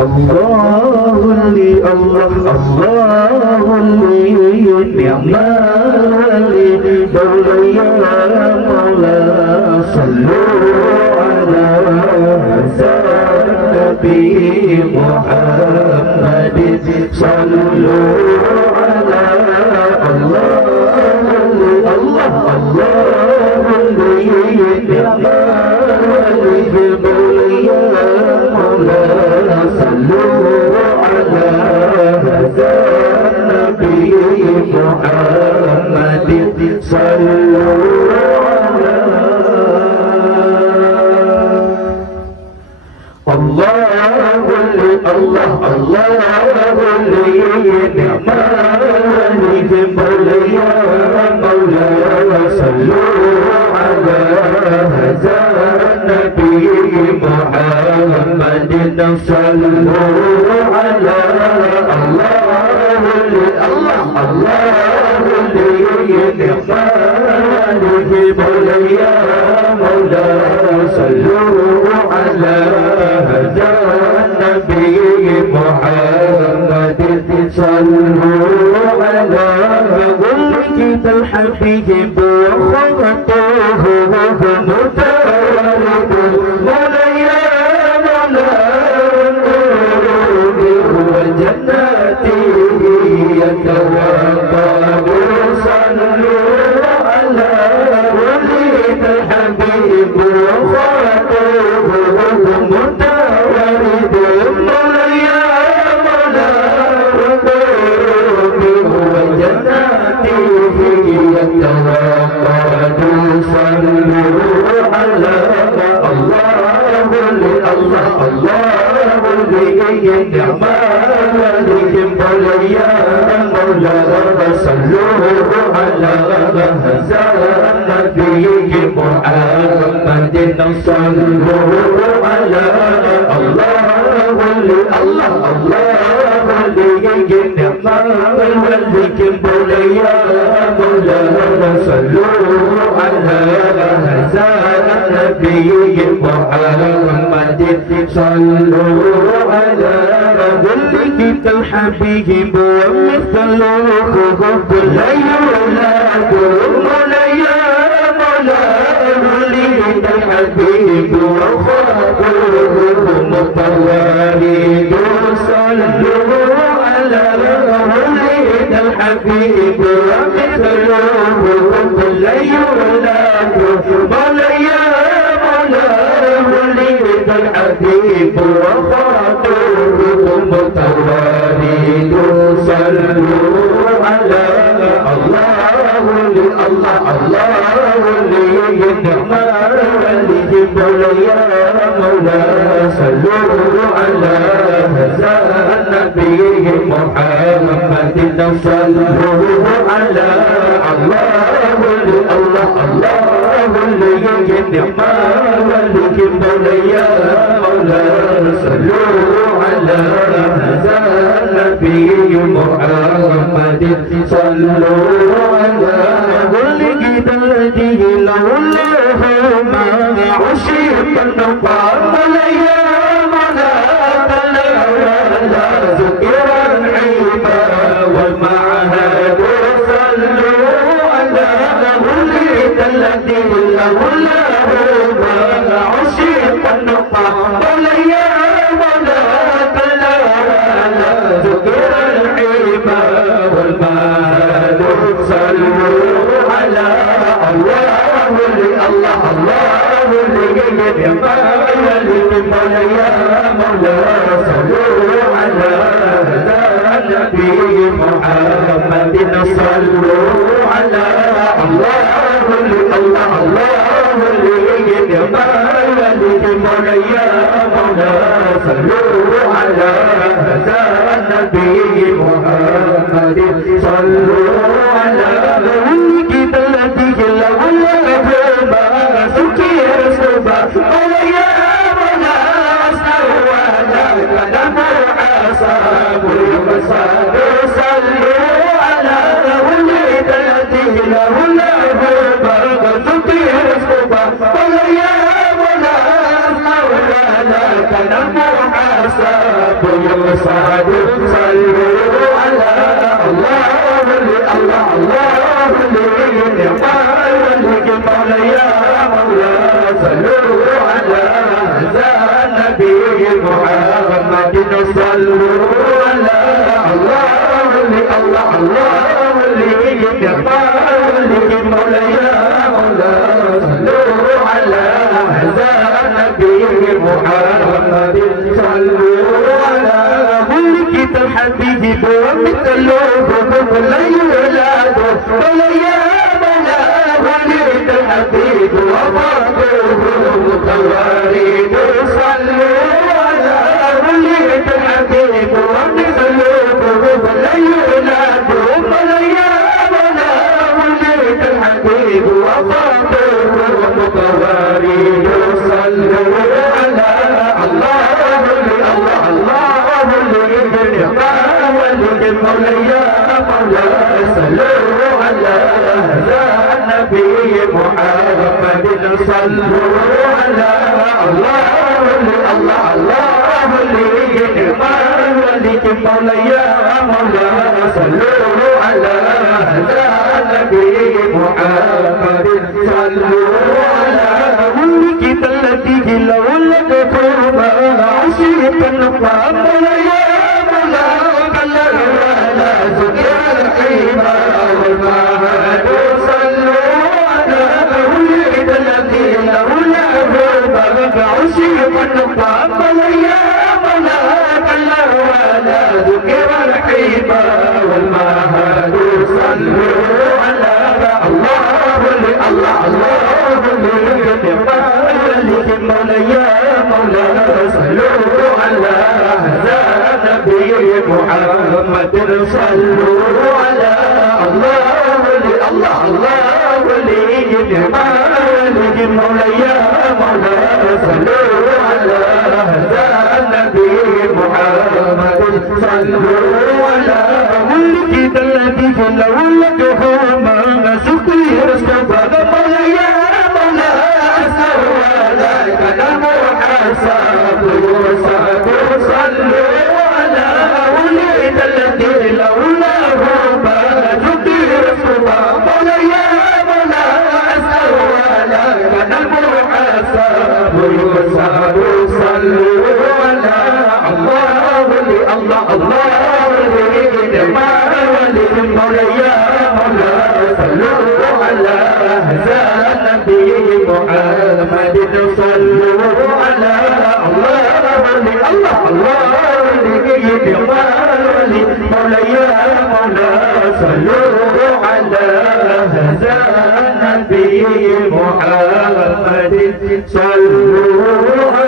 الله لي الله الله لي نعم لي دولة يا مولا صلوا على النبي محمد صلوا على الله الله الله لي نعم لي دولة يا مولا صلوا على النبي محمد صلوا على الله الله الله لي نعم لي مولاي مولاي صلوا على النبي محمد صلوا على الله الله الله لي نعم لي مولاي مولاي صلوا على النبي محمد صلوا على ولد الحبيب وخلقه متوارد مولاي مولاي وجناته يتوقد صلوا على ولد الحبيب وخلقه متوارد مولاي وجناته يتوقد صلوا على الله الله الله لي نعم لي مولاي مولاي صلوا على النبي محمد صلوا على الله الله الله لي نعم لي مولاي مولاي صلوا على النبي محمد صلوا على ولد الحبيب ومثله كل يولد مولاي مولاي ولد الحبيب وخاطره متوارد صلوا على ولد الحبيب ومثله كل يولد مولاي مولاي ولد الحبيب وخاطره متوارد صلوا على الله الله الله لي نعم لي مولاي مولاي صلوا على النبي محمد صلوا على الله الله الله لي نعم لي مولاي مولاي صلوا على النبي محمد صلوا على ولد الذي له الله ما عشق النقار مولاي مولاي ولا ذكر العيبة والمعهد صلوا على ولد الذي له الله ما عشق النقار مولاي ذكر العيبة والمال صلوا على الله الله الله لي مولاي مولاي صلوا على النبي محمد صلوا على الله الله الله لي مولاي مولاي صلوا على النبي محمد صلوا على ولد الذي له الله ما سكر صبا مولاي مولاي ولا قدم عصاب وصاب صلوا على ولد الذي له الله ما سكر صبا مولاي مولاي ولا قدم المحاسب يصعد صلوا على الله الله الله للجمال والجمال يا مولا صلوا على هذا النبي محمد صلوا على الله الله الله للجمال والجمال يا مولا صلوا على هذا النبي محمد صلوا على ملك الحبيب ومثله لا يولد ولا يا مولا ولد الحبيب وفاته متوارد صلوا على ولد الحبيب ومثله لا يولد ولا يا مولا ولد الحبيب وفاته متوارد صلوا على الله الله الله مولا يا مولا صلوا على هذا النبي محمد صلوا على الله الله الله مولا يا مولا صلوا على هذا النبي محمد صلوا على ملك الذي لو لدته ما عشق النقام يا مولا ولا ذكر القيمة والمعاد صلوا على مولد الذي لوله ما عشق النقام يا مولا ولا ذكر القيمة والمعاد صلوا على الله الله الله مولا يا مولا صلوا على هذا النبي محمد صلوا على الله الله الله مولا يا مولا صلوا على هذا النبي محمد صلوا على ملك الذي لو لكه ما سقي رزقه مولا يا مولا سوى لك المحاسب يصعد صلوا على ولد الذي لولاه ما سقي رزقه مولا يا مولا سوى لك المحاسب يصعد صلوا على الله الله الله مولا يا مولا صلوا على هذا النبي محمد صلوا على الله الله الله مولا يا مولا صلوا على هذا النبي محمد صلوا